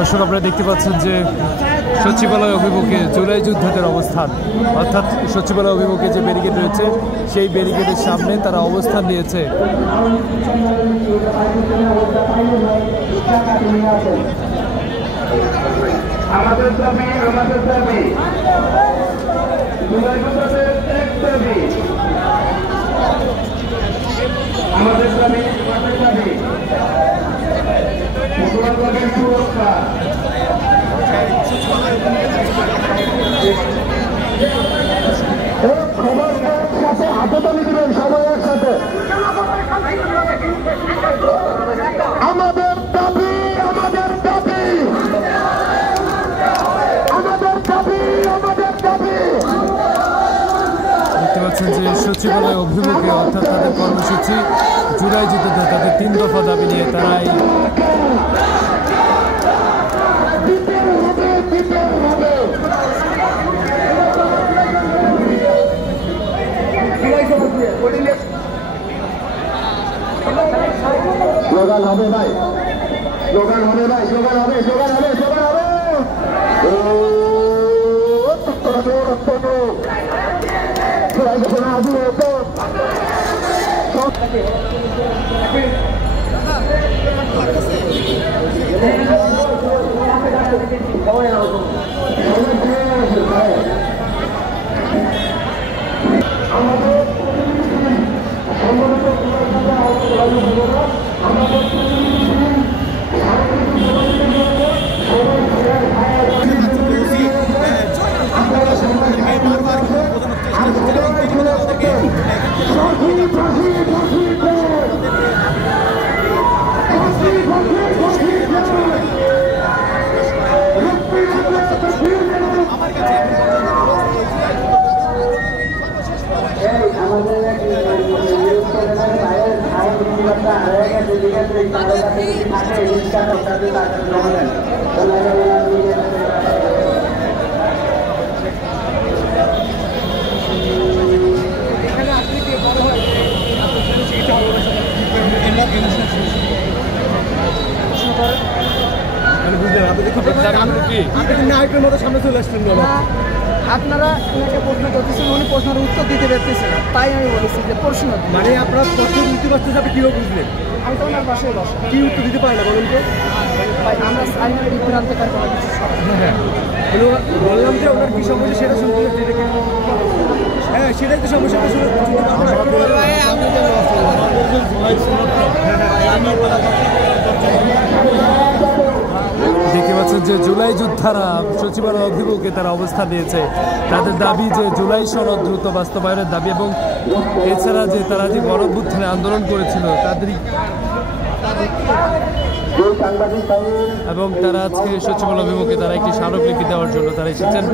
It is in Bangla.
দর্শক আপনারা দেখতে পাচ্ছেন যে সচিবালয় অভিমুখে জুলাই যোদ্ধাদের অবস্থান, অর্থাৎ সচিবালয় অভিমুখে যে ব্যারিকেড রয়েছে সেই ব্যারিকেডের সামনে তারা অবস্থান নিয়েছে। আমাদের দাবি আমাদের দাবি জুলাই যোদ্ধাদের এক দাবি আমাদের দাবি আমাদের দাবি মুসলমানদের সুরক্ষা সবার সাথে হাতে তালি দিবেন, সবাই একসাথে। আমাদের দাবি আমাদের দাবি আমাদের দাবি আমাদের দাবি। দেখতে পাচ্ছেন যে সচিবালয় অভিমুখে অর্থাৎ তাদের কর্মসূচি জুলাই যোদ্ধাদের তাদের 3 দফা দাবি নিয়ে তারাই স্লোগান হবে ভাই, স্লোগান হবে ভাই, স্লোগান হবে, স্লোগান হবে, স্লোগান হবে। আপনারা প্রশ্ন করতেছেন, উনি প্রশ্নের উত্তর দিতে পারতেছেন, তাই আমি বলেছি যে প্রশ্ন মানে আপনার প্রশ্ন দিতে পারছেন, আপনি কীভাবে বুঝলেন? আমি তো ওনার বাসায় বসে কি উত্তর দিতে পারে না বলুন তো? ভাই আমরা চাই না বিভ্রান্তকার কোনো কিছু। হ্যাঁ বললাম যে ওনার কী সমস্যা সেটা শুনতে চাচ্ছি। হ্যাঁ সেটাই তো সমস্যা। দেখতে পাচ্ছেন যে জুলাই যোদ্ধারা সচিবালয় অভিমুখে তারা অবস্থান নিয়েছে। তাদের দাবি যে জুলাই সনদ দ্রুত বাস্তবায়নের দাবি এবং এছাড়া যে তারা যে গণঅভ্যুত্থানে আন্দোলন করেছিল তাদেরই, এবং তারা আজকে সচিবালয় অভিমুখে তারা একটি স্মারকলিপি দেওয়ার জন্য তারা এসেছেন।